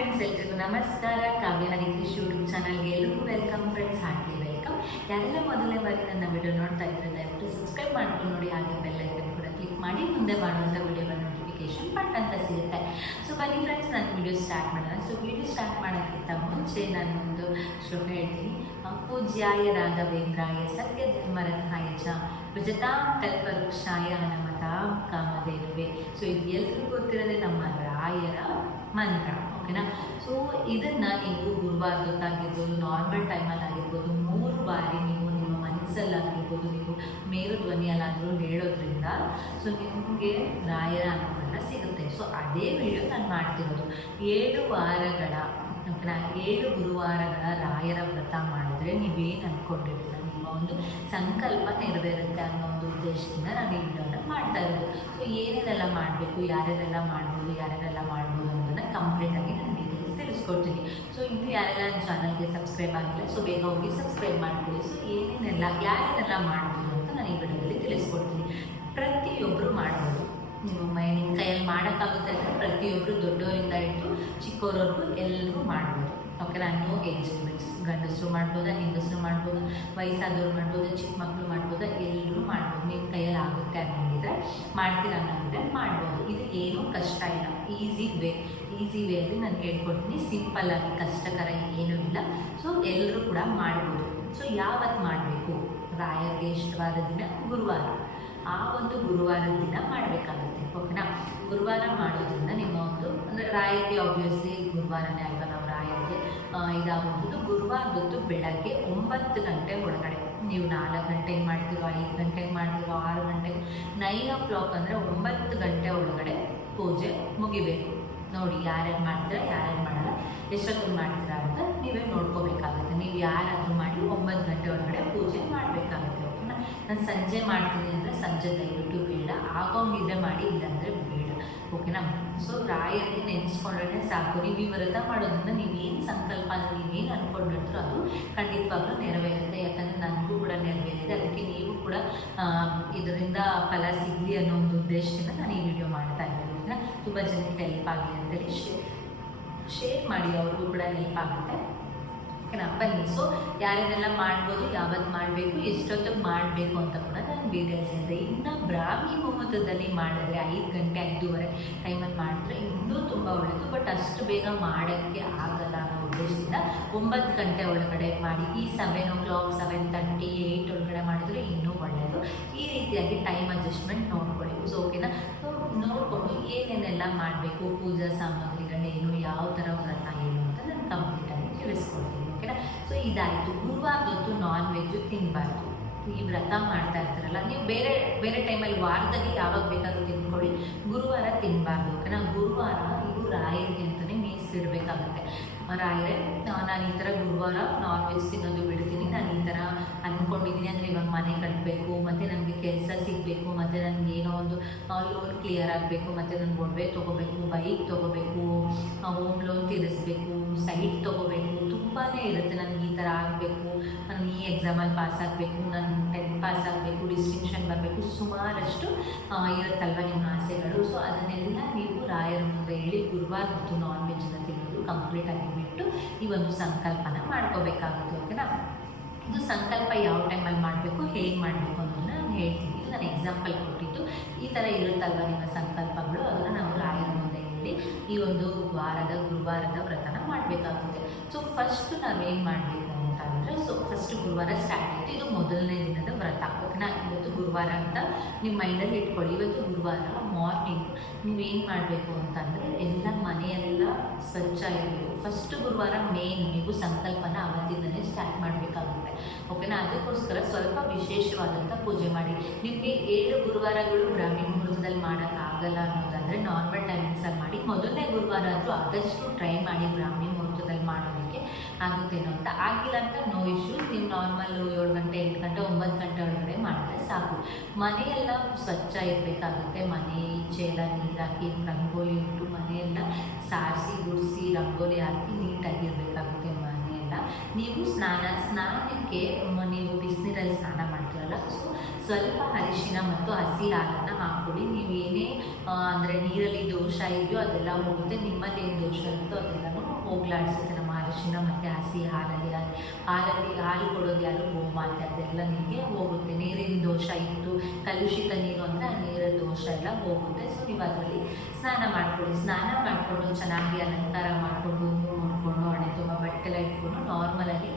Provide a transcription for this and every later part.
Friends, ಎಲ್ರಿಗೂ ನಮಸ್ಕಾರ. ಕಾವ್ಯ ಹರಿಕೃಷಿ YouTube ಚಾನಲ್ಗೆ ಎಲ್ಲರಿಗೂ ವೆಲ್ಕಮ್ ಫ್ರೆಂಡ್ಸ್, ಹಾರ್ಟ್ಲಿ ವೆಲ್ಕಮ್. ಯಾರೆಲ್ಲ ಮೊದಲನೇ ಬಾರಿ ನನ್ನ ವಿಡಿಯೋ ನೋಡ್ತಾ ಇದ್ರೆ ದಯವಿಟ್ಟು ಸಬ್ಸ್ಕ್ರೈಬ್ ಮಾಡ್ಕೊಂಡು ನೋಡಿ, ಹಾಗೆ ಬೆಲ್ ಐಕನ್ ಕೂಡ ಕ್ಲಿಕ್ ಮಾಡಿ ಮುಂದೆ ಮಾಡುವಂಥ ವಿಡಿಯೋಗಳ ನೋಟಿಫಿಕೇಶನ್ ಪಟ್ ಅಂತ ಸಿಗುತ್ತೆ. ಸೊ ಬನ್ನಿ ಫ್ರೆಂಡ್ಸ್, ನಾನು ವಿಡಿಯೋ ಸ್ಟಾರ್ಟ್ ಮಾಡೋಣ. ಸೊ ವಿಡಿಯೋ ಸ್ಟಾರ್ಟ್ ಮಾಡೋಕ್ಕಿಂತ ಮುಂಚೆ ನಾನು ಒಂದು ಶ್ಲೋಕ ಹೇಳ್ತೀನಿ. ಪೂಜ್ಯಾಯ ರಾಘವೇಂದ್ರಾಯ ಸತ್ಯ ಧರ್ಮರಥಾಯ ಚ ಭಜತಾಂ ಕಲ್ಪವೃಕ್ಷಾಯ ನಮತಾಂ ಕಾಮಧೇನುವೆ. ಸೊ ಇದು ಎಲ್ರಿಗೂ ಗೊತ್ತಿರೋದೇ ನಮ್ಮ ರಾಯರ ಮಂತ್ರ, ಓಕೆನಾ. ಸೊ ಇದನ್ನು ನೀವು ಗುರುವಾರದೊತ್ತಾಗಿರ್ಬೋದು, ನಾರ್ಮಲ್ ಟೈಮಲ್ಲಿ ಆಗಿರ್ಬೋದು, 3 ಬಾರಿ ನೀವು ನಿಮ್ಮ ಮನಸ್ಸಲ್ಲಾಗಿರ್ಬೋದು, ನೀವು ಮೇರು ಧ್ವನಿಯಲ್ಲಾದರೂ ಹೇಳೋದ್ರಿಂದ ಸೊ ನಿಮಗೆ ರಾಯರ ಅನುಗ್ರಹ ಸಿಗುತ್ತೆ. ಸೊ ಅದೇ ವಿಡಿಯೋ ನಾನು ಮಾಡ್ತಿರೋದು. 7 ವಾರಗಳ ಓಕೆನಾ, 7 ಗುರುವಾರಗಳ ರಾಯರ ವ್ರತ ಮಾಡಿದ್ರೆ ನೀವೇನು ಅಂದ್ಕೊಂಡಿರ್ತೀರ, ನಿಮ್ಮ ಒಂದು ಸಂಕಲ್ಪ ನೆರವೇರುತ್ತೆ ಅನ್ನೋ ಒಂದು ಉದ್ದೇಶದಿಂದ ನಾನು ಈ ವಿಡಿಯೋನ ಮಾಡ್ತಾ ಇರೋದು. ಸೊ ಏನೇನೆಲ್ಲ ಮಾಡಬೇಕು, ಯಾರ್ಯಾರೆಲ್ಲ ಮಾಡ್ಬೋದು ಅನ್ನೋದನ್ನು ಕಂಪ್ಲೀಟಾಗಿ ನಾನು ಡೀಟೇಲ್ಸ್ ತಿಳಿಸ್ಕೊಡ್ತೀನಿ. ಸೊ ಇನ್ನು ಯಾರೆಲ್ಲ ನನ್ನ ಚಾನಲ್ಗೆ ಸಬ್ಸ್ಕ್ರೈಬ್ ಆಗಿಲ್ಲ, ಸೊ ಬೇಗ ಹೋಗಿ ಸಬ್ಸ್ಕ್ರೈಬ್ ಮಾಡ್ಕೊಳ್ಳಿ. ಸೊ ಯಾರೇನೆಲ್ಲ ಮಾಡ್ಬೋದು ಅಂತ ನಾನು ಈ ವಿಡಿಯೋದಲ್ಲಿ ತಿಳಿಸ್ಕೊಡ್ತೀನಿ. ಪ್ರತಿಯೊಬ್ಬರು ಮಾಡ್ಬೋದು. ನಿಮ್ಮ ಕೈಯಲ್ಲಿ ಮಾಡೋಕ್ಕಾಗುತ್ತೆ ಅಂದರೆ ಪ್ರತಿಯೊಬ್ಬರು ದೊಡ್ಡವರಿಂದ ಹಿಡಿದು ಚಿಕ್ಕವರವರೆಗೂ ಎಲ್ಲರೂ ಮಾಡ್ಬೋದು, ಓಕೆನಾ. No age limits. ಗಂಡಸರು ಮಾಡ್ಬೋದಾ, ಹೆಂಗಸರು ಮಾಡ್ಬೋದು, ವಯಸ್ಸಾದವ್ರು ಮಾಡ್ಬೋದು, ಚಿಕ್ಕ ಮಕ್ಕಳು ಮಾಡ್ಬೋದು, ಎಲ್ಲರೂ ಮಾಡ್ಬೋದು. ನಿಮ್ಮ ಕೈಯಲ್ಲಿ ಆಗುತ್ತೆ ಅನ್ನೋದಿದ್ರೆ, ಮಾಡ್ತೀರ ಅನ್ನೋದಿದ್ರೆ ಮಾಡ್ಬೋದು. ಇದು ಏನೂ ಕಷ್ಟ ಇಲ್ಲ. ಈಸಿ ವೇಯಲ್ಲಿ ನಾನು ಹೇಳ್ಕೊಡ್ತೀನಿ. ಸಿಂಪಲ್ಲಾಗಿ, ಕಷ್ಟಕರ ಏನೂ ಇಲ್ಲ. ಸೊ ಎಲ್ಲರೂ ಕೂಡ ಮಾಡ್ಬೋದು. ಸೊ ಯಾವತ್ತು ಮಾಡಬೇಕು? ರಾಯರಿಗೆ ಇಷ್ಟವಾದ ದಿನ ಗುರುವಾರ. ಆ ಒಂದು ಗುರುವಾರದ ದಿನ ಮಾಡಬೇಕಾಗುತ್ತೆ, ಓಕೆನಾ. ಗುರುವಾರ ಮಾಡೋದ್ರಿಂದ ನಿಮ್ಮ ಒಂದು ಅಂದರೆ ರಾಯರಿಗೆ ಆಬ್ವಿಯಸ್ಲಿ ಗುರುವಾರನೇ ಅಲ್ವಾ ನಾವು ರಾಯರಿಗೆ ಇದಾಗುವಂಥದ್ದು. ಗುರುವಾರದೊತ್ತು ಬೆಳಗ್ಗೆ 9 ಗಂಟೆ ಒಳಗಡೆ, ನೀವು 4 ಗಂಟೆಗೆ ಮಾಡ್ತೀರೋ, 5 ಗಂಟೆಗೆ ಮಾಡ್ತೀರೋ, 6 ಗಂಟೆಗೆ, 9 o'clock ಅಂದರೆ 9 ಗಂಟೆ ಒಳಗಡೆ ಪೂಜೆ ಮುಗಿಬೇಕು. ನೋಡಿ ಯಾರ್ಯಾರು ಮಾಡ್ತೀರಾ, ಯಾರ್ಯಾರು ಮಾಡಲ್ಲ, ಎಷ್ಟೊತ್ತಿಗೆ ಮಾಡ್ತೀರಾ ಅಂತ ನೀವೇ ನೋಡ್ಕೋಬೇಕಾಗುತ್ತೆ. ನೀವು ಯಾರಾದರೂ ಮಾಡಿ 9 ಗಂಟೆ ಒಳಗಡೆ ಪೂಜೆ ಮಾಡಬೇಕಾಗುತ್ತೆ, ಓಕೆನಾ. ನಾನು ಸಂಜೆ ಮಾಡ್ತೀನಿ ಅಂದರೆ ಸಂಜೆ ದಯವಿಟ್ಟು ಬೇಡ, ಆಗೋಂಗಿದ್ರೆ ಮಾಡಿ, ಇಲ್ಲಾಂದರೆ ಬೇಡ, ಓಕೆನಾ. ಸೊ ರಾಯರಿಗೆ ನೆನೆಸ್ಕೊಂಡ್ರೆ ಸಾಕು. ನೀವು ಈ ವ್ರತ ಮಾಡೋದ್ರಿಂದ ನೀವೇನು ಸಂಕಲ್ಪ, ನೀವೇನು ಅಂದ್ಕೊಂಡಿರ್ತೀರೋ ಅದು ಖಂಡಿತವಾಗ್ಲೂ ನೆರವೇರುತ್ತೆ. ಯಾಕಂದರೆ ನನಗೂ ಕೂಡ ನೆರವೇರಿದೆ. ಅದಕ್ಕೆ ನೀವು ಕೂಡ ಇದರಿಂದ ಫಲ ಸಿಗಲಿ ಅನ್ನೋ ಒಂದು ಉದ್ದೇಶದಿಂದ ನಾನು ಈ ವಿಡಿಯೋ ಮಾಡ್ತಾ ಇದ್ದೀನಿ, ಓಕೆನಾ. ತುಂಬ ಜನಕ್ಕೆ ಹೆಲ್ಪ್ ಆಗಲಿ ಅಂತೇಳಿ ಶೇರ್ ಮಾಡಿ, ಅವ್ರಿಗೂ ಕೂಡ ಹೆಲ್ಪ್ ಆಗುತ್ತೆ, ಓಕೆನಾ. ಬನ್ನಿ. ಸೊ ಯಾರೇನೆಲ್ಲ ಮಾಡ್ಬೋದು, ಯಾವತ್ತು ಮಾಡಬೇಕು, ಎಷ್ಟೊತ್ತಿಗೆ ಮಾಡಬೇಕು ಅಂತ ಕೂಡ ನಾನು ಡೀಟೇಲ್ಸ್ ಹೇಳಿದೆ. ಇನ್ನು ಬ್ರಾಹ್ಮಿ ಮುಹೂರ್ತದಲ್ಲಿ ಮಾಡಿದ್ರೆ 5 ಗಂಟೆ 5:30 ಟೈಮಲ್ಲಿ ಮಾಡಿದ್ರೆ ಇನ್ನೂ ತುಂಬ ಒಳ್ಳೆಯದು. ಬಟ್ ಅಷ್ಟು ಬೇಗ ಮಾಡೋಕ್ಕೆ ಆಗಲ್ಲ ಅನ್ನೋ ಉದ್ದೇಶದಿಂದ 9 ಗಂಟೆ ಒಳಗಡೆ ಮಾಡಿ. ಈ 7 o'clock 7:30 8 ಒಳಗಡೆ ಮಾಡಿದರೆ ಇನ್ನೂ ಒಳ್ಳೆಯದು. ಈ ರೀತಿಯಾಗಿ ಟೈಮ್ ಅಡ್ಜಸ್ಟ್ಮೆಂಟ್ ನೋಡ್ಕೊಳ್ಳಿ. ಸೊ ಓಕೆನಾ. ಸೊ ನೋಡಿಕೊಂಡು ಏನೇನೆಲ್ಲ ಮಾಡಬೇಕು, ಪೂಜಾ ಸಾಮಗ್ರಿಗಳೇನು, ಯಾವ ಥರ ವ್ರತ ಏನು ಅಂತ ನಾನು ಕಂಪ್ಲೀಟಾಗಿ ತಿಳಿಸ್ಕೊಡ್ತೀನಿ, ಓಕೆನಾ. ಸೊ ಇದಾಯಿತು. ಗುರುವಾರದೊತ್ತು ನಾನ್ ವೆಜ್ಜು ತಿನ್ನಬಾರ್ದು. ಈ ವ್ರತ ಮಾಡ್ತಾ ಇರ್ತಾರಲ್ಲ ನೀವು, ಬೇರೆ ಟೈಮಲ್ಲಿ ವಾರದಲ್ಲಿ ಯಾವಾಗ ಬೇಕಾದ್ರೂ ತಿನ್ಕೊಳ್ಳಿ, ಗುರುವಾರ ತಿನ್ನಬಾರ್ದು, ಓಕೆನಾ. ಗುರುವಾರ ಇದು ರಾಯರಿಗೆ ಅಂತಲೇ ಮೀಸಲಿಡಬೇಕಾಗುತ್ತೆ. ರಾಯರೇ, ನಾನು ಈ ಥರ ಗುರುವಾರ ನಾನ್ ವೆಜ್ ತಿನ್ನೋದು ಬಿಡ್ತೀನಿ, ನಾನು ಈ ಥರ ಅಂದ್ಕೊಂಡಿದ್ದೀನಿ. ಅಂದರೆ ಇವಾಗ ಮನೆ ಕಟ್ಟಬೇಕು, ಮತ್ತು ನನಗೆ ಕೆಲಸ ಸಿಗಬೇಕು, ಮತ್ತು ನನಗೆ ಏನೋ ಒಂದು ಲೋನ್ ಕ್ಲಿಯರ್ ಆಗಬೇಕು, ಮತ್ತು ನನಗೆ ಒಡವೆ ತೊಗೋಬೇಕು, ಬೈಕ್ ತೊಗೋಬೇಕು, ಹೋಮ್ ಲೋನ್ ತೀರಿಸ್ಬೇಕು, ಸೈಟ್ ತೊಗೋಬೇಕು, ತುಂಬಾ ಇರುತ್ತೆ. ನನಗೆ ಈ ಥರ ಆಗಬೇಕು, ನಾನು ಈ ಎಕ್ಸಾಮಲ್ಲಿ ಪಾಸ್ ಆಗಬೇಕು, ನಾನು 10th ಪಾಸ್ ಆಗಬೇಕು, ಡಿಸ್ಟಿಂಕ್ಷನ್ ಬರಬೇಕು, ಸುಮಾರಷ್ಟು ಇರುತ್ತಲ್ವ ನಿಮ್ಮ ಆಸೆಗಳು. ಸೊ ಅದನ್ನೆಲ್ಲ ನೀವು ರಾಯರ ಮುಂದೆ ಹೇಳಿ ಗುರುವಾರ ಮತ್ತು ನಾನ್ ವೆಜ್ನ ತಿನ್ನೋದು ಕಂಪ್ಲೀಟಾಗಿ ಬಿಟ್ಟು ಈ ಒಂದು ಸಂಕಲ್ಪನ ಮಾಡ್ಕೋಬೇಕಾಗುತ್ತೆ, ಓಕೆನಾ. ಇದು ಸಂಕಲ್ಪ ಯಾವ ಟೈಮಲ್ಲಿ ಮಾಡಬೇಕು, ಹೇಗೆ ಮಾಡಬೇಕು ಅನ್ನೋದನ್ನ ನಾನು ಹೇಳ್ತೀನಿ. ಇದು ನಾನು ಎಕ್ಸಾಂಪಲ್ ಕೊಟ್ಟಿದ್ದು. ಈ ಥರ ಇರುತ್ತಲ್ವ ನಿಮ್ಮ ಸಂಕಲ್ಪಗಳು, ಅದನ್ನು ನಾವು ರಾಯರ ಮುಂದೆ ಹೇಳಿ ಈ ಒಂದು ಗುರುವಾರದ ವ್ರತನ ಮಾಡಬೇಕಾಗುತ್ತೆ. ಸೊ ಫಸ್ಟ್ ನಾವೇನು ಮಾಡಬೇಕು ಅಂತ ಅಂದರೆ, ಸೊ ಫಸ್ಟ್ ಗುರುವಾರ ಸ್ಟಾರ್ಟ್ ಆಯಿತು. ಇದು ಮೊದಲನೇ ದಿನದ ವ್ರತ, ಓಕೆನಾ. ಇವತ್ತು ಗುರುವಾರ ಅಂತ ನಿಮ್ಮ ಮೈಂಡಲ್ಲಿ ಇಟ್ಕೊಳ್ಳಿ. ಇವತ್ತು ಗುರುವಾರ ಮಾರ್ನಿಂಗ್ ನೀವೇನು ಮಾಡಬೇಕು ಅಂತಂದರೆ, ಎಲ್ಲ ಮನೆಯೆಲ್ಲ ಸ್ವಚ್ಛ ಇರಬೇಕು. ಫಸ್ಟ್ ಗುರುವಾರ ಮೇನ್ ನೀವು ಸಂಕಲ್ಪನ ಅವತ್ತಿಂದಲೇ ಸ್ಟಾರ್ಟ್ ಮಾಡಬೇಕಾಗುತ್ತೆ, ಓಕೆನಾ. ಅದಕ್ಕೋಸ್ಕರ ಸ್ವಲ್ಪ ವಿಶೇಷವಾದಂಥ ಪೂಜೆ ಮಾಡಿ. ನಿಮಗೆ 7 ಗುರುವಾರಗಳು ಬ್ರಾಹ್ಮಿ ಮುಹೂರ್ತದಲ್ಲಿ ಮಾಡೋಕ್ಕಾಗಲ್ಲ ಅನ್ನೋದಾದರೆ ನಾರ್ಮಲ್ ಟೈಮಿಂಗ್ಸಲ್ಲಿ ಮಾಡಿ. ಮೊದಲನೇ ಗುರುವಾರ ಆದರೂ ಆದಷ್ಟು ಟ್ರೈ ಮಾಡಿ ಬ್ರಾಹ್ಮಿ ಮುಹೂರ್ತದಲ್ಲಿ ಮಾಡೋದಕ್ಕೆ ಆಗುತ್ತೇನೋ ಅಂತ. ಆಗಿಲ್ಲ ಅಂತ ನೋ ಇಶ್ಯೂಸ್. ನೀವು ನಾರ್ಮಲ್ಲು 7 ಗಂಟೆ 8 ಗಂಟೆ 9 ಗಂಟೆ ಒಳಗಡೆ ಮಾಡಿದ್ರೆ ಸಾಕು. ಮನೆಯೆಲ್ಲ ಸ್ವಚ್ಛ ಇರಬೇಕಾಗುತ್ತೆ. ಮನೆ ಈಚೆ ಎಲ್ಲ ನೀರಾಕಿ ರಂಗೋಲಿ ಇಟ್ಟು ಮನೆಯೆಲ್ಲ ಸಾರಿಸಿ ಗುಡಿಸಿ ರಂಗೋಲಿ ಹಾಕಿ ನೀಟಾಗಿರಬೇಕಾಗುತ್ತೆ ಮನೆಯೆಲ್ಲ. ನೀವು ಸ್ನಾನಕ್ಕೆ ನೀವು ಬಿಸಿನೀರಲ್ಲಿ ಸ್ನಾನ ಮಾಡ್ತೀರಲ್ಲ, ಸೊ ಸ್ವಲ್ಪ ಅರಿಶಿನ ಮತ್ತು ಹಸಿ ಹಾಲನ್ನು ಹಾಕ್ಬಿಡಿ. ನೀವು ಏನೇ ಅಂದರೆ ನೀರಲ್ಲಿ ದೋಷ ಇದೆಯೋ ಅದೆಲ್ಲ ಹೋಗುತ್ತೆ. ನಿಮ್ಮಲ್ಲಿ ಏನು ದೋಷ ಇರುತ್ತೋ ಅದೆಲ್ಲನೂ ಹೋಗ್ಲಾಡಿಸುತ್ತೆ. ನಮ್ಮ ಅರಿಶಿನ ಮತ್ತು ಹಸಿ ಹಾಲಲ್ಲಿ ಹಾಲು ಕೊಡೋದು ಯಾರು ಗೋಮಾತೆ, ಅದೆಲ್ಲ ನಿಮಗೆ ಹೋಗುತ್ತೆ. ನೀರಿನ ದೋಷ ಇತ್ತು, ಕಲುಷಿತ ನೀರು ಅಂದರೆ ಆ ನೀರಿನ ದೋಷ ಎಲ್ಲ ಹೋಗುತ್ತೆ. ಸೊ ನೀವು ಅದರಲ್ಲಿ ಸ್ನಾನ ಮಾಡ್ಕೊಳ್ಳಿ. ಸ್ನಾನ ಮಾಡಿಕೊಂಡು ಚೆನ್ನಾಗಿ ಅಲಂಕಾರ ಮಾಡಿಕೊಂಡು ನೋಡಿಕೊಂಡು ಹಣೆ ತುಂಬ ಬಟ್ಟೆಲ್ಲ ಇಟ್ಕೊಂಡು ನಾರ್ಮಲಾಗಿ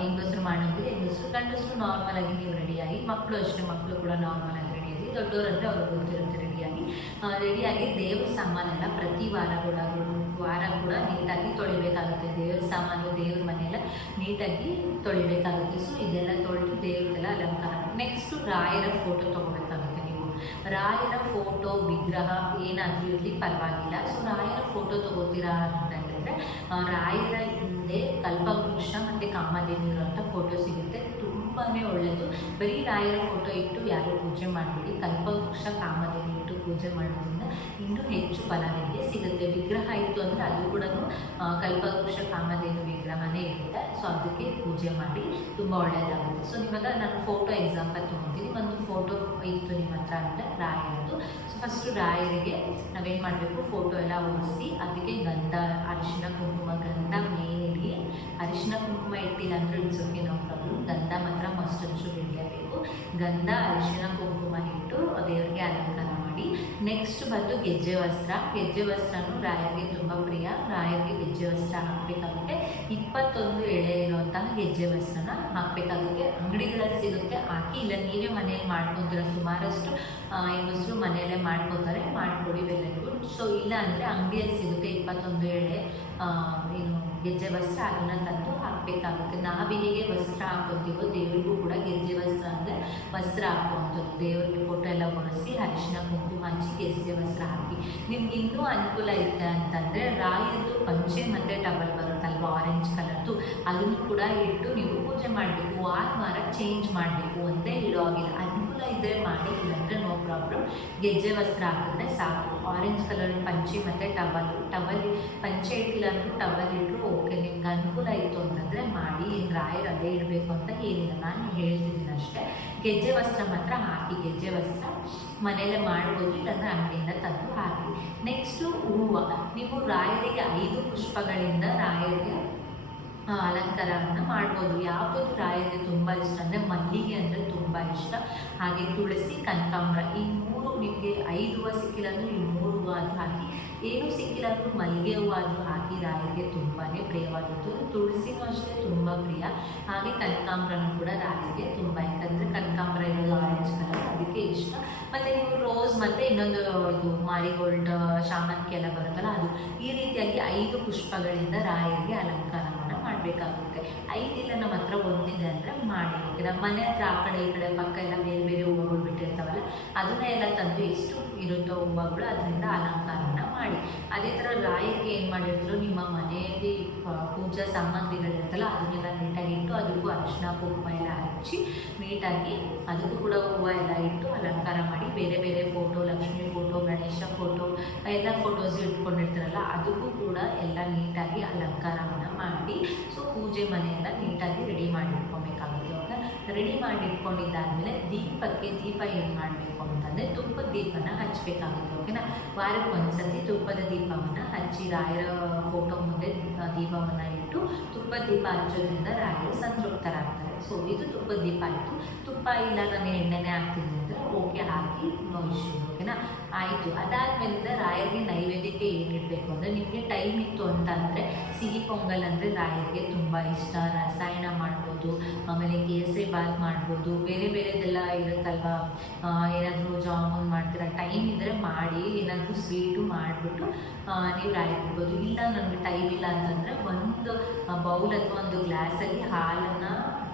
ಹೆಂಗಸರು ಮಾಡೋದಿದೆ, ಹೆಂಗಸರು ಗಂಡಸರು ನಾರ್ಮಲಾಗಿ ನೀವು ರೆಡಿಯಾಗಿ, ಮಕ್ಕಳು ಅಷ್ಟೇ, ಮಕ್ಕಳು ಕೂಡ ನಾರ್ಮಲಾಗಿ ರೆಡಿಯಾಗಿ, ದೊಡ್ಡವರಂದರೆ ಅವ್ರಿಗೆ ಗೊತ್ತಿರುತ್ತೆ ರೆಡಿಯಾಗಿ ದೇವ್ರ ಸಾಮಾನೆಲ್ಲ ಪ್ರತಿ ವಾರ ಕೂಡ ನೀಟಾಗಿ ತೊಳಿಬೇಕಾಗುತ್ತೆ. ದೇವ್ರ ಸಾಮಾನು ದೇವ್ರ ಮನೆಯೆಲ್ಲ ನೀಟಾಗಿ ತೊಳಿಬೇಕಾಗುತ್ತೆ. ಸೊ ಇದೆಲ್ಲ ತೊಳೆದು ದೇವ್ರದೆಲ್ಲ ಅಲಂಕಾರ. ನೆಕ್ಸ್ಟು ರಾಯರ ಫೋಟೋ ತೊಗೋಬೇಕಾಗುತ್ತೆ. ನೀವು ರಾಯರ ಫೋಟೋ ವಿಗ್ರಹ ಏನಾದರೂ ಇರಲಿ ಪರವಾಗಿಲ್ಲ. ಸೊ ರಾಯರ ಫೋಟೋ ತೊಗೋತೀರಾ ಅಂತ ಹೇಳಿದ್ರೆ ರಾಯರ ಹಿಂದೆ ಕಲ್ಪವೃಕ್ಷ ಮತ್ತು ಕಾಮಧೇನು ಇರೋಂಥ ಫೋಟೋ ಸಿಗುತ್ತೆ. ತುಂಬಾ ಒಳ್ಳೆಯದು. ಬರೀ ರಾಯರ ಫೋಟೋ ಇಟ್ಟು ಯಾರು ಪೂಜೆ ಮಾಡಬೇಡಿ. ಕಲ್ಪವೃಕ್ಷ ಕಾಮಧೇನು ಇಟ್ಟು ಪೂಜೆ ಮಾಡೋದ್ರಿಂದ ಇನ್ನೂ ಹೆಚ್ಚು ಫಲ ನಿಮಗೆ ಸಿಗುತ್ತೆ. ವಿಗ್ರಹ ಇತ್ತು ಅಂದರೆ ಅದು ಕೂಡ ಕಲ್ಪವೃಕ್ಷ ಕಾಮಧೇನು ವಿಗ್ರಹನೇ ಇರುತ್ತೆ. ಸೊ ಅದಕ್ಕೆ ಪೂಜೆ ಮಾಡಿ ತುಂಬ ಒಳ್ಳೆಯದಾಗುತ್ತೆ. ಸೊ ಇವಾಗ ನಾನು ಫೋಟೋ ಎಕ್ಸಾಂಪಲ್ ತೊಗೊತೀನಿ. ಒಂದು ಫೋಟೋ ಇತ್ತು ನಿಮ್ಮ ಹತ್ರ ಅಂದರೆ ರಾಯರದು. ಸೊ ಫಸ್ಟು ರಾಯರಿಗೆ ನಾವೇನು ಮಾಡಬೇಕು, ಫೋಟೋ ಎಲ್ಲ ಒರೆಸಿ ಅದಕ್ಕೆ ಗಂಧ, ಅರಿಶಿನ ಕುಂಕುಮ, ಗಂಧ ಮೇನ್ ಇಡಿ. ಅರಿಶಿನ ಕುಂಕುಮ ಇಟ್ಟಿಲ್ಲ ಅಂದರೆ ಇಡ್ಸೋಕೆ ನಾವು ಪ್ರಾಬ್ಲಮ್. ಗಂಧ ಮಾತ್ರ ಮಸ್ಟ್ ಇಡಲೇಬೇಕು. ಗಂಧ, ಅರಿಶಿನ ಕುಂಕುಮ ಇಟ್ಟು ದೇವರಿಗೆ ಅಲಂಕಾರ ಮಾಡಿ. ನೆಕ್ಸ್ಟ್ ಬಂದು ಗೆಜ್ಜೆ ವಸ್ತ್ರ. ಗೆಜ್ಜೆ ವಸ್ತ್ರನೂ ರಾಯರಿಗೆ ತುಂಬ ಪ್ರಿಯ. ರಾಯರಿಗೆ ಗೆಜ್ಜೆ ವಸ್ತ್ರ ಹಾಕಬೇಕಾಗುತ್ತೆ. 21 ಎಳೆ ಇರುವಂತಹ ಗೆಜ್ಜೆ ವಸ್ತ್ರನ ಹಾಕಬೇಕಾಗುತ್ತೆ. ಅಂಗಡಿಗಳಲ್ಲಿ ಸಿಗುತ್ತೆ, ಹಾಕಿ. ಇಲ್ಲ ನೀವೇ ಮನೆಯಲ್ಲಿ ಮಾಡ್ಕೊತೀರ, ಸುಮಾರಷ್ಟು ಹೆಂಗಸರು ಮನೆಯಲ್ಲೇ ಮಾಡ್ಕೋತಾರೆ, ಮಾಡಿಕೊಡಿ ಬೆಲೆಗೂ. ಸೊ ಇಲ್ಲ ಅಂದರೆ ಅಂಗಡಿಯಲ್ಲಿ ಸಿಗುತ್ತೆ 21 ಎಳೆ ಏನು ಗೆಜ್ಜೆ ವಸ್ತ್ರ, ಅದನ್ನು ತಂದು ಹಾಕಬೇಕಾಗುತ್ತೆ. ನಾವು ಹೇಗೆ ವಸ್ತ್ರ ಹಾಕೋತೀವೋ ದೇವರಿಗೂ ಕೂಡ ಗೆಜ್ಜೆ ವಸ್ತ್ರ ಅಂದರೆ ವಸ್ತ್ರ ಹಾಕುವಂಥದ್ದು. ದೇವರಿಗೆ ಫೋಟೋ ಎಲ್ಲ ಒರೆಸಿ ಅರಿಶಿನ ಕುಂಕುಮ ಹಚ್ಚಿ ಗೆಜ್ಜೆ ವಸ್ತ್ರ ಹಾಕಿ. ನಿಮ್ಗೆ ಇನ್ನೂ ಅನುಕೂಲ ಇರುತ್ತೆ ಅಂತಂದರೆ ರಾಯರದು ಪಂಚೆ ಮತ್ತು ಟವಲ್ ಬರುತ್ತಲ್ವ ಆರೆಂಜ್ ಕಲರ್ದು, ಅದನ್ನು ಕೂಡ ಇಟ್ಟು ನೀವು ಪೂಜೆ ಮಾಡಬೇಕು. ವಾರ ಚೇಂಜ್ ಮಾಡಬೇಕು, ಒಂದೇ ಇಡೋ ಆಗಿಲ್ಲ. ಅನುಕೂಲ ಇದ್ದರೆ ಮಾಡಿ, ಇಲ್ಲಾಂದರೆ ನೋ ಪ್ರಾಬ್ಲಮ್. ಗೆಜ್ಜೆ ವಸ್ತ್ರ ಹಾಕಿದ್ರೆ ಸಾಕು. ಆರೆಂಜ್ ಕಲರ್ ಪಂಚೆ ಮತ್ತು ಟವಲ್ ಪಂಚೆ ಇಟ್ಟಿಲ್ಲ ಅಂದರೂ ಟವಲ್ ಇಟ್ಟರು ಓಕೆ. ನಿಮ್ಗೆ ಅನುಕೂಲ ಇತ್ತು ಅಂತಂದರೆ ಮಾಡಿ. ಏನು ರಾಯರು ಅದೇ ಇಡಬೇಕು ಅಂತ ಏನಿಲ್ಲ, ನಾನು ಹೇಳ್ತಿದ್ದೀನಿ ಅಷ್ಟೇ. ಗೆಜ್ಜೆ ವಸ್ತ್ರ ಮಾತ್ರ ಹಾಕಿ. ಗೆಜ್ಜೆ ವಸ್ತ್ರ ಮನೆಯಲ್ಲೇ ಮಾಡ್ಬೋದು, ಇಲ್ಲಾಂದರೆ ಅಂಗಡಿಯಿಂದ ತಂದು ಹಾಕಿ. ನೆಕ್ಸ್ಟು ಹೂವು. ನೀವು ರಾಯರಿಗೆ 5 ಪುಷ್ಪಗಳಿಂದ ರಾಯರಿಗೆ ಅಲಂಕಾರವನ್ನು ಮಾಡ್ಬೋದು. ಯಾವುದು ರಾಯರಿಗೆ ತುಂಬ ಇಷ್ಟ ಅಂದರೆ ಮಲ್ಲಿಗೆ ಅಂದರೆ ತುಂಬ ಇಷ್ಟ, ಹಾಗೆ ತುಳಸಿ, ಕನಕಾಂಬರ. ಈ 3 ನಿಮಗೆ 5 ಹೂವು ಸಿಕ್ಕಿಲ್ಲ ಅಂದರೆ ಈ 3 ಹೂವು ಅದು ಹಾಕಿ. ಏನೂ ಸಿಕ್ಕಿಲ್ಲ ಅಂದರೂ ಮಲ್ಲಿಗೆ ಹೂವು ಅದು ಹಾಕಿ. ರಾಯರಿಗೆ ತುಂಬಾ ಪ್ರಿಯವಾದದ್ದು. ತುಳಸಿನೂ ಅಷ್ಟೇ ತುಂಬ ಪ್ರಿಯ, ಹಾಗೆ ಕನಕಾಂಬರನೂ ಕೂಡ ರಾಯರಿಗೆ ತುಂಬ. ಯಾಕಂದರೆ ಕನಕಾಂಬರ ಇರೋದು ಆರೆಂಜ್ ಕಲರ್, ಅದಕ್ಕೆ ಇಷ್ಟ. ಮತ್ತು ನೀವು ರೋಸ್ ಮತ್ತು ಇನ್ನೊಂದು ಇದು ಮಾರಿಗೋಲ್ಡ್, ಶಾಮಂತಿಗೆ ಎಲ್ಲ ಬರುತ್ತಲ್ಲ ಅದು. ಈ ರೀತಿಯಾಗಿ 5 ಪುಷ್ಪಗಳಿಂದ ರಾಯರಿಗೆ ಅಲಂಕಾರವನ್ನು ಮಾಡಬೇಕಾಗುತ್ತೆ. 5 ಇಲ್ಲ ನಮ್ಮ ಹತ್ರ ಒಂದಿದೆ ಅಂದರೆ ಮಾಡಿ. ಓಕೆ, ನಮ್ಮ ಮನೆ ಹತ್ರ ಆ ಕಡೆ ಈ ಕಡೆ ಪಕ್ಕ ಎಲ್ಲ ಬೇರೆ ಬೇರೆ ಹೂವುಗಳು ಬಿಟ್ಟಿರ್ತಾವಲ್ಲ, ಅದನ್ನ ಎಲ್ಲ ತಂದು ಎಷ್ಟು ಇರುತ್ತೋ ಹೂವುಗಳು ಅದರಿಂದ ಅಲಂಕಾರನ ಮಾಡಿ. ಅದೇ ಥರ ರಾಯರಿಗೆ ಏನು ಮಾಡಿರ್ತೀರೋ, ನಿಮ್ಮ ಮನೆಯಲ್ಲಿ ಪೂಜಾ ಸಾಮಗ್ರಿಗಳಿರುತ್ತಲ್ಲ ಅದನ್ನೆಲ್ಲ ನೀಟಾಗಿ ಇಟ್ಟು ಅದಕ್ಕೂ ಅರಿಶಿನ ಕುಂಕುಮ ಎಲ್ಲ ಹಚ್ಚಿ ನೀಟಾಗಿ ಅದಕ್ಕೂ ಕೂಡ ಹೂವು ಎಲ್ಲ ಇಟ್ಟು ಅಲಂಕಾರ ಮಾಡಿ. ಬೇರೆ ಬೇರೆ photo, Lakshmi photo, Ganesha photo ಎಲ್ಲ ಫೋಟೋಸ್ ಇಟ್ಕೊಂಡಿರ್ತಾರಲ್ಲ ಅದಕ್ಕೂ ಕೂಡ ಎಲ್ಲ ನೀಟಾಗಿ ಅಲಂಕಾರವನ್ನು ಮಾಡಿ. ಸೊ ಪೂಜೆ ಮನೆಯೆಲ್ಲ ನೀಟಾಗಿ ರೆಡಿ ಮಾಡಿಟ್ಕೊಬೇಕಾಗುತ್ತೆ. ಓಕೆ, ರೆಡಿ ಮಾಡಿಟ್ಕೊಂಡಿದ್ದಾದಮೇಲೆ ದೀಪಕ್ಕೆ ದೀಪ ಏನು ಮಾಡಬೇಕು ಅಂತಂದರೆ ತುಪ್ಪದ ದೀಪನ ಹಚ್ಚಬೇಕಾಗುತ್ತೆ. ಓಕೆನಾ, ವಾರಕ್ಕೆ ಒಂದ್ಸತಿ ತುಪ್ಪದ ದೀಪವನ್ನು ಹಚ್ಚಿ ರಾಯರ ಫೋಟೋ ಮುಂದೆ ದೀಪವನ್ನು ಇಟ್ಟು ತುಪ್ಪದ ದೀಪ ಹಚ್ಚೋದ್ರಿಂದ ರಾಯರು ಸಂತೃಪ್ತರಾಗ್ತಾರೆ. ಸೊ ಇದು ತುಪ್ಪದ ದೀಪ ಆಯಿತು. ತುಪ್ಪ ಇಲ್ಲ ನಾನು ಎಣ್ಣೆನೇ ಹಾಕ್ತೀನಿ ಅಂದರೆ ಓಕೆ, ಹಾಕಿ ನೋ ಇಶ್ಯೂ. ಓಕೆನಾ, ಆಯಿತು. ಅದಾದಮೇಲಿಂದ ರಾಯರಿಗೆ ನೈವೇದ್ಯಕ್ಕೆ ಏನಿಡಬೇಕು ಅಂದರೆ, ನಿಮಗೆ ಟೈಮ್ ಇತ್ತು ಅಂತ ಅಂದರೆ ಸಿಹಿ ಪೊಂಗಲ್ ಅಂದರೆ ರಾಯರಿಗೆ ತುಂಬ ಇಷ್ಟ. ರಸಾಯನ ಮಾಡ್ಬೋದು, ಆಮೇಲೆ ಕೇಸರಿ ಬಾತ್ ಮಾಡ್ಬೋದು, ಬೇರೆ ಬೇರೆದೆಲ್ಲ ಇರುತ್ತಲ್ವ. ಏನಾದರೂ ಜಾಮೂನ್ ಮಾಡ್ತೀರಾ, ಟೈಮ್ ಇದ್ದರೆ ಮಾಡಿ. ಏನಾದರೂ ಸ್ವೀಟು ಮಾಡಿಬಿಟ್ಟು ನೀವು ರಾಯರಿಗೆ ಇಡ್ಬೋದು. ಇಲ್ಲ ನನಗೆ ಟೈಮ್ ಇಲ್ಲ ಅಂತಂದರೆ ಒಂದು ಬೌಲ್ ಅಥವಾ ಒಂದು ಗ್ಲಾಸಲ್ಲಿ ಹಾಲನ್ನು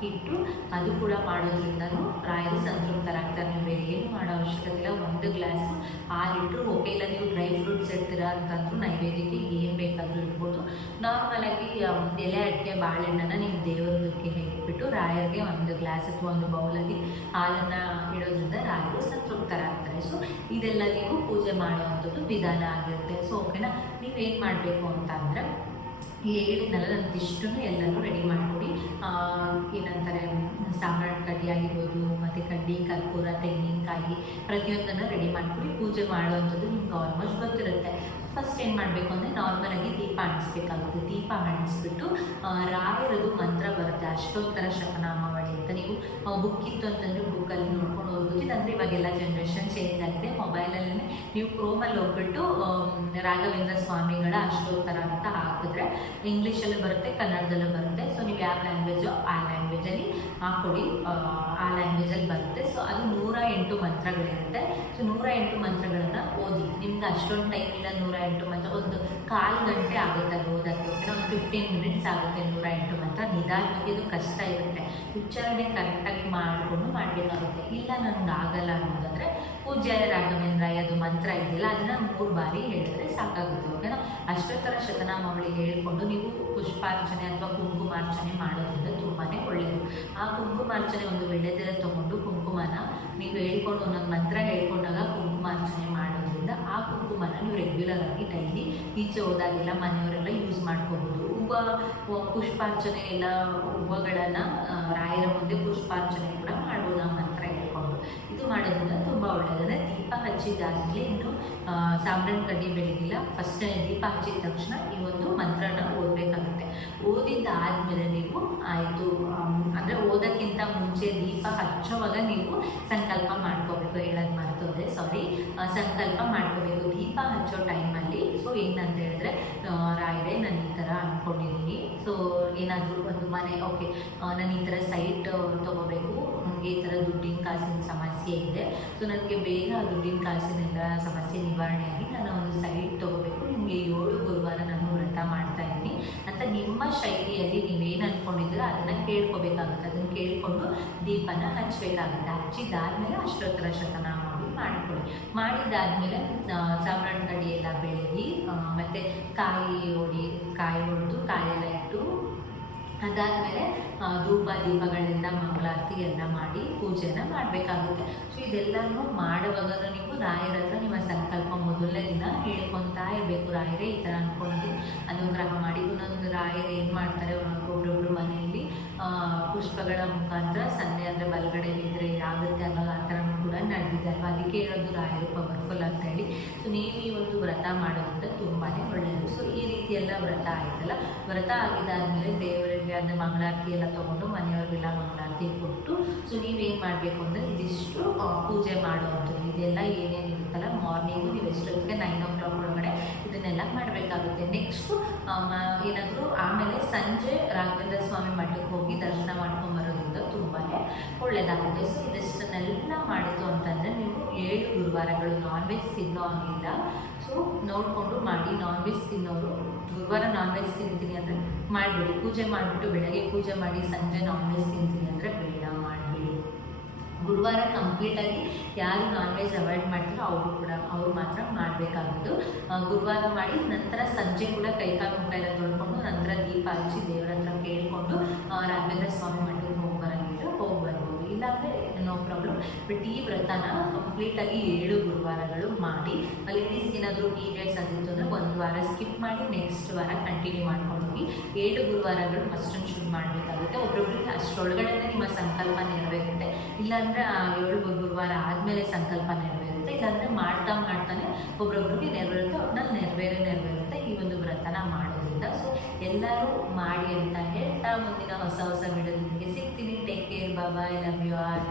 ಇಟ್ಟು ಅದು ಕೂಡ ಮಾಡೋದ್ರಿಂದನೂ ರಾಯರು ಸಂತೃಪ್ತರಾಗ್ತಾರೆ. ನೀವು ಬೇರೆ ಏನು ಮಾಡೋ ಅವಶ್ಯಕತೆ ಇಲ್ಲ. 1 ಗ್ಲಾಸು ಹಾಲಿಟ್ಟರು ಓಕೆ. ಇಲ್ಲ ನೀವು ಡ್ರೈ ಫ್ರೂಟ್ಸ್ ಇಡ್ತೀರಾ ಅಂತಂದರೂ ನೈವೇದ್ಯಕ್ಕೆ ಏನು ಬೇಕಾದರೂ ಇಡ್ಬೋದು. ನಾರ್ಮಲಾಗಿ ಎಲೆ ಅಡಿಕೆ ಬಾಳೆಹಣ್ಣನ್ನು ನೀವು ದೇವರಿಗೆ ಇಟ್ಬಿಟ್ಟು ರಾಯರಿಗೆ 1 ಗ್ಲಾಸ್ ಅಥವಾ 1 ಬೌಲಲ್ಲಿ ಹಾಲನ್ನು ಇಡೋದ್ರಿಂದ ರಾಯರು ಸಂತೃಪ್ತರಾಗ್ತಾರೆ. ಸೊ ಇದೆಲ್ಲ ನೀವು ಪೂಜೆ ಮಾಡುವಂಥದ್ದು ವಿಧಾನ ಆಗಿರುತ್ತೆ. ಸೊ ಓಕೆನಾ, ನೀವೇನು ಮಾಡಬೇಕು ಅಂತ ಅಂದರೆ ಹೇಳಿದ್ನಲ್ಲ, ನಂದಿಷ್ಟು ಎಲ್ಲನೂ ರೆಡಿ ಮಾಡಿಕೊಡಿ. ಏನಂತಾರೆ, ಸಾಂಬ್ರಾಣಿ ಕಡ್ಡಿ ಆಗಿರ್ಬೋದು, ಮತ್ತು ಕಡ್ಡಿ, ಕರ್ಪೂರ, ತೆಂಗಿನಕಾಯಿ ಪ್ರತಿಯೊಂದನ್ನು ರೆಡಿ ಮಾಡಿಕೊಡಿ. ಪೂಜೆ ಮಾಡುವಂಥದ್ದು ನಿಮ್ಗೆ ಆಲ್ಮೋಸ್ಟ್ ಗೊತ್ತಿರುತ್ತೆ. ಫಸ್ಟ್ ಏನು ಮಾಡಬೇಕು ಅಂದರೆ ನಾರ್ಮಲಾಗಿ ದೀಪ ಅಂಟಿಸ್ಬೇಕಾಗುತ್ತೆ. ದೀಪ ಅಂಟಿಸ್ಬಿಟ್ಟು ರಾಯರದು ಮಂತ್ರ ಬರುತ್ತೆ, ಅಷ್ಟೋತ್ತರ ಶತನಾಮಾವಳಿ ಅಂತ. ನೀವು ಬುಕ್ ಇತ್ತು ಅಂತಂದರೆ ಬುಕ್ಕಲ್ಲಿ ನೋಡ್ಕೊಂಡು ಹೋಗ್ಬೋದು. ಇಲ್ಲಾಂದರೆ ಇವಾಗೆಲ್ಲ ಜನ್ರೇಷನ್ ಚೇಂಜ್ ಆಗಿದೆ, ಮೊಬೈಲಲ್ಲೇ ನೀವು ಕ್ರೋಮಲ್ಲಿ ಹೋಗ್ಬಿಟ್ಟು ರಾಘವೇಂದ್ರ ಸ್ವಾಮಿಗಳ ಅಷ್ಟೋತ್ತರ ಅಂತ ಹಾಕಿದ್ರೆ ಇಂಗ್ಲೀಷಲ್ಲೂ ಬರುತ್ತೆ, ಕನ್ನಡದಲ್ಲೂ ಬರುತ್ತೆ. ಸೊ ನೀವು ಯಾವ ಲ್ಯಾಂಗ್ವೇಜೋ ಆ ಲ್ಯಾಂಗ್ವೇಜಲ್ಲಿ ಹಾಕ್ಕೊಡಿ, ಆ ಲ್ಯಾಂಗ್ವೇಜಲ್ಲಿ ಬರುತ್ತೆ. ಸೊ ಅದು 108 ಮಂತ್ರಗಳಿರುತ್ತೆ. ಸೊ 108 ಮಂತ್ರಗಳನ್ನು ಓದಿ. ನಿಮ್ಗೆ ಅಷ್ಟೊಂದು ಟೈಮ್ ಇಲ್ಲ 108 ಮಂತ್ರ, ಒಂದು ಕಾಲು ಗಂಟೆ ಆಗುತ್ತೆ ಅದು ಓದೋಕ್ಕೆ, ಒಂದು 15 ಮಿನಿಟ್ಸ್ ಆಗುತ್ತೆ 108 ಮಂತ್ರ. ನಿಧಾನವಾಗಿ ಅದು ಕಷ್ಟ ಇರುತ್ತೆ, ಉಚ್ಚಾರಣೆ ಕರೆಕ್ಟಾಗಿ ಮಾಡಿಕೊಂಡು ಮಾಡಬೇಕಾಗುತ್ತೆ. ಇಲ್ಲ ನನಗೆ ಆಗಲ್ಲ ಅನ್ನೋದಾದರೆ ಪೂಜ್ಯಾಯ ರಾಘವೇಂದ್ರಾಯ ಅದು ಮಂತ್ರ ಇದೆಯಲ್ಲ ಅದನ್ನು 3 ಬಾರಿ ಹೇಳಿದ್ರೆ ಸಾಕಾಗುತ್ತೆ, ಓಕೆನಾ. ಅಷ್ಟೋತ್ತರ ಶತನಾಮಾವಳಿ ಹೇಳಿಕೊಂಡು ನೀವು ಪುಷ್ಪಾರ್ಚನೆ ಅಥವಾ ಕುಂಕುಮಾರ್ಚನೆ ಮಾಡೋದ್ರಿಂದ ತುಂಬಾ ಒಳ್ಳೆಯದು. ಆ ಕುಂಕುಮಾರ್ಚನೆ ಒಂದು ವೀಳ್ಯದೆಲೆ ತೊಗೊಂಡು ಕುಂಕುಮನ ನೀವು ಹೇಳ್ಕೊಂಡು ಒಂದೊಂದು ಮಂತ್ರ ಹೇಳ್ಕೊಂಡಾಗ ಕುಂಕುಮಾರ್ಚನೆ ಮಾಡೋದ್ರಿಂದ ಆ ಕುಂಕುಮನ ನೀವು ರೆಗ್ಯುಲರ್ ಆಗಿ ಡೈಲಿ ಈಚೆ ಹೋದಾಗೆಲ್ಲ ಮನೆಯವರೆಲ್ಲ ಯೂಸ್ ಮಾಡ್ಕೋಬೋದು. ಪುಷ್ಪಾರ್ಚನೆ ಎಲ್ಲ ಹೂವುಗಳನ್ನು ರಾಯರ ಮುಂದೆ ಪುಷ್ಪಾರ್ಚನೆ ಕೂಡ ಮಾಡ್ಬೋದು ಆ ಮಂತ್ರ ಹೇಳ್ಕೊಂಡು. ಇದು ಮಾಡೋದ್ರಿಂದ ತುಂಬ ಒಳ್ಳೆಯದಂದರೆ ದೀಪ ಹಚ್ಚಿದಾದಮೇಲೆ ಇನ್ನು ಸಾಂಬ್ರಾಣಿ ಕಡ್ಡಿ ಬೆಳಗಿಲ್ಲ. ಫಸ್ಟ್ ದೀಪ ಹಚ್ಚಿದ ತಕ್ಷಣ ಈ ಒಂದು ಮಂತ್ರನ ಓದಬೇಕಾಗುತ್ತೆ. ಓದಿದ್ದಾದಮೇಲೆ ನೀವು ಆಯಿತು ಅಂದರೆ ಓದೋಕ್ಕಿಂತ ಮುಂಚೆ ದೀಪ ಹಚ್ಚೋವಾಗ ನೀವು ಸಂಕಲ್ಪ ಮಾಡ್ಕೋಬೇಕು, ಹೇಳೋದು ಮರ್ತೋದೆ, ಸಂಕಲ್ಪ ಮಾಡ್ಕೋಬೇಕು ದೀಪ ಹಚ್ಚೋ ಟೈಮಲ್ಲಿ. ಸೊ ಏನಂತ ಹೇಳಿದ್ರೆ, ರಾಯರೇ ನಾನು ಈ ಥರ ಅಂದ್ಕೊಂಡಿದ್ದೀನಿ, ಸೊ ಏನಾದರೂ ಒಂದು ಮನೆ ಓಕೆ ನಾನು ಈ ಥರ ಸೈಟ್ ತೊಗೋಬೇಕು, ನನಗೆ ಈ ಥರ ದುಡ್ಡಿನ ಕಾಸಿನ ಸಮಸ್ಯೆ ಇದೆ, ಸೊ ನನಗೆ ಬೇಗ ದುಡ್ಡಿನ ಕಾಸಿನೆಲ್ಲ ಸಮಸ್ಯೆ ನಿವಾರಣೆಯಾಗಿ ನಾನು ಒಂದು ಸೈಟ್ ತೊಗೋಬೇಕು, ನಿಮಗೆ 7 ಗುರುವಾರ ನಾನು ವ್ರತ ಮಾಡ್ತಾ ಇದ್ದೀನಿ ಅಂತ ನಿಮ್ಮ ಶೈಲಿಯಲ್ಲಿ ನೀವೇನು ಅಂದ್ಕೊಂಡಿದ್ದೀರೋ ಅದನ್ನು ಕೇಳ್ಕೊಬೇಕಾಗುತ್ತೆ. ಅದನ್ನು ಕೇಳಿಕೊಂಡು ದೀಪನ ಹಚ್ಚಬೇಕಾಗುತ್ತೆ. ಹಚ್ಚಿದಾದ್ಮೇಲೆ ಅಷ್ಟೋತ್ತರ ಶತನಾಮಾವಳಿ ಮಾಡಿಕೊಳ್ಳಿ. ಮಾಡಿದ್ದಾದಮೇಲೆ ಸಾಂಬ್ರಾಣಿ ಕಡ್ಡಿ ಎಲ್ಲ ಬೆಳಗಿ ಮತ್ತು ಕಾಯಿ ಹೊಡೆದು ಕಾಯೆಲ್ಲ ಇಟ್ಟು ಅದಾದಮೇಲೆ ಧೂಪ ದೀಪಗಳಿಂದ ಮಂಗಳಾರತಿ ಎಲ್ಲ ಮಾಡಿ ಪೂಜೆನ ಮಾಡಬೇಕಾಗುತ್ತೆ. ಸೊ ಇದೆಲ್ಲನೂ ಮಾಡುವಾಗ ನೀವು ರಾಯರ ಹತ್ರ ನಿಮ್ಮ ಸಂಕಲ್ಪ ಮೊದಲನೇ ದಿನ ಹೇಳ್ಕೊತಾ ಇರಬೇಕು. ರಾಯರೇ ಈ ಥರ ಅಂದ್ಕೊಂಡಿದ್ದೀನಿ, ಅನುಗ್ರಹ ಮಾಡಿ. ಒಂದೊಂದು ರಾಯರು ಏನು ಮಾಡ್ತಾರೆ, ಒಬ್ಬೊಬ್ಬರು ಮನೆಯಲ್ಲಿ ಪುಷ್ಪಗಳ ಮುಖಾಂತರ ಸಂಧೆ ಅಂದರೆ ಬಲಗಡೆ ಬಿದ್ದರೆ ಆಗುತ್ತೆ ಅನ್ನೋದು ಆ ಥರ ಕೂಡ ನಡೆದಿದೆ ಅಲ್ವಾ. ಅದಕ್ಕೆ ಹೇಳೋದು ರಾಯರು ಪವರ್ಫುಲ್ ಅಂತ ಹೇಳಿ. ಸೊ ನೀವು ಈ ಒಂದು ವ್ರತ ಮಾಡೋದ್ರಿಂದ ತುಂಬಾ ಒಳ್ಳೆಯದು. ಸೊ ಈ ರೀತಿ ಎಲ್ಲ ವ್ರತ ಆಯ್ತಲ್ಲ, ವ್ರತ ಆಗಿದ್ದಾದಮೇಲೆ ದೇವರಿಗೆ ಅಂದರೆ ಮಂಗಳಾರತಿ ಎಲ್ಲ ತೊಗೊಂಡು ಮನೆಯವ್ರಿಗೆಲ್ಲ ಮಂಗಳಾರತಿ ಕೊಟ್ಟು, ಸೊ ನೀವೇನು ಮಾಡಬೇಕು ಅಂದರೆ ಇದಿಷ್ಟು ಪೂಜೆ ಮಾಡುವಂಥದ್ದು ಇದೆಲ್ಲ ಏನೇನು ಇರುತ್ತಲ್ಲ, ಮಾರ್ನಿಂಗು ನೀವು ಎಷ್ಟೊತ್ತಿಗೆ 9 o'clock ಒಳಗಡೆ ಇದನ್ನೆಲ್ಲ ಮಾಡಬೇಕಾಗುತ್ತೆ. ನೆಕ್ಸ್ಟು ಏನಾದರೂ ಆಮೇಲೆ ಸಂಜೆ ರಾಘವೇಂದ್ರ ಸ್ವಾಮಿ ಮಠಕ್ಕೆ ಹೋಗಿ ದರ್ಶನ ಮಾಡ್ಕೊಂಬರೋದ್ರಿಂದ ತುಂಬಾ ಒಳ್ಳೆಯದಾಗುತ್ತೆ. ಸೊ ಇದಷ್ಟನ್ನೆಲ್ಲ ಮಾಡಿತು ಅಂತಂದರೆ ನೀವು 7 ಗುರುವಾರಗಳು ನಾನ್ ವೆಜ್ ತಿನ್ನೋ ಹಂಗಿಲ್ಲ. ಸೊ ನೋಡಿಕೊಂಡು ಮಾಡಿ. ನಾನ್ ವೆಜ್ ತಿನ್ನೋರು ಗುರುವಾರ ನಾನ್ ವೆಜ್ ತಿಂತೀನಿ ಅಂದರೆ ಮಾಡಿಬಿಡಿ. ಪೂಜೆ ಮಾಡಿಬಿಟ್ಟು ಬೆಳಗ್ಗೆ ಪೂಜೆ ಮಾಡಿ ಸಂಜೆ ನಾನ್ ವೆಜ್ ತಿಂತೀನಿ ಅಂದರೆ ಬೇಡ, ಮಾಡಿಬಿಡಿ. ಗುರುವಾರ ಕಂಪ್ಲೀಟಾಗಿ ಯಾರು ನಾನ್ ವೆಜ್ ಅವಾಯ್ಡ್ ಮಾಡ್ತಾರೋ ಅವ್ರು ಮಾತ್ರ ಮಾಡಬೇಕಾಗೋದು. ಗುರುವಾರ ಮಾಡಿ ನಂತರ ಸಂಜೆ ಕೂಡ ಕೈಕಾಲು ಮುಖ ಎಲ್ಲ ತೊಳ್ಕೊಂಡು ನಂತರ ದೀಪ ಹಚ್ಚಿ ದೇವರ ಹತ್ರ ಕೇಳಿಕೊಂಡು ರಾಘವೇಂದ್ರ ಸ್ವಾಮಿ ಮಠಕ್ಕೆ ಹೋಗಿ ಬರ್ಬೋದು. ಇಲ್ಲಾಂದರೆ ನೋ ಪ್ರಾಬ್ಲಮ್. ಬಟ್ ಈ ವ್ರತನ ಕಂಪ್ಲೀಟಾಗಿ 7 ಗುರುವಾರಗಳು ಮಾಡಿ. ಲೇಡೀಸ್ ಏನಾದರೂ ಪೀರಿಯಡ್ಸ್ ಆಗಿತ್ತು ಅಂದರೆ 1 ವಾರ ಸ್ಕಿಪ್ ಮಾಡಿ ನೆಕ್ಸ್ಟ್ ವಾರ ಕಂಟಿನ್ಯೂ ಮಾಡ್ಕೊಂಡು ಹೋಗಿ. 7 ಗುರುವಾರಗಳು ಮಸ್ಟ್ ಅಂಡ್ ಶುಡ್ ಮಾಡಬೇಕಾಗುತ್ತೆ. ಒಬ್ಬೊಬ್ಬರಿಗೆ ಅಷ್ಟರೊಳಗಡೆ ನಿಮ್ಮ ಸಂಕಲ್ಪ ನೆರವೇರುತ್ತೆ. ಇಲ್ಲಾಂದರೆ 7 ಗುರುವಾರ ಆದಮೇಲೆ ಸಂಕಲ್ಪ ನೆರವೇರುತ್ತೆ. ಇಲ್ಲಾಂದರೆ ಮಾಡ್ತಾನೆ ಒಬ್ಬೊಬ್ಬರಿಗೆ ನೆರವೇರುತ್ತೆ, ಒಟ್ನಲ್ಲಿ ನೆರವೇರುತ್ತೆ ಈ ಒಂದು ವ್ರತನ ಮಾಡೋದ್ರಿಂದ. ಸೊ ಎಲ್ಲರೂ ಮಾಡಿ ಅಂತ ಹೇಳ್ತಾ ಮುಂದಿನ ಹೊಸ ವಿಡಿಯೋ ನಿಮಗೆ ಸಿಗ್ತೀನಿ. Take care, bye, love you all.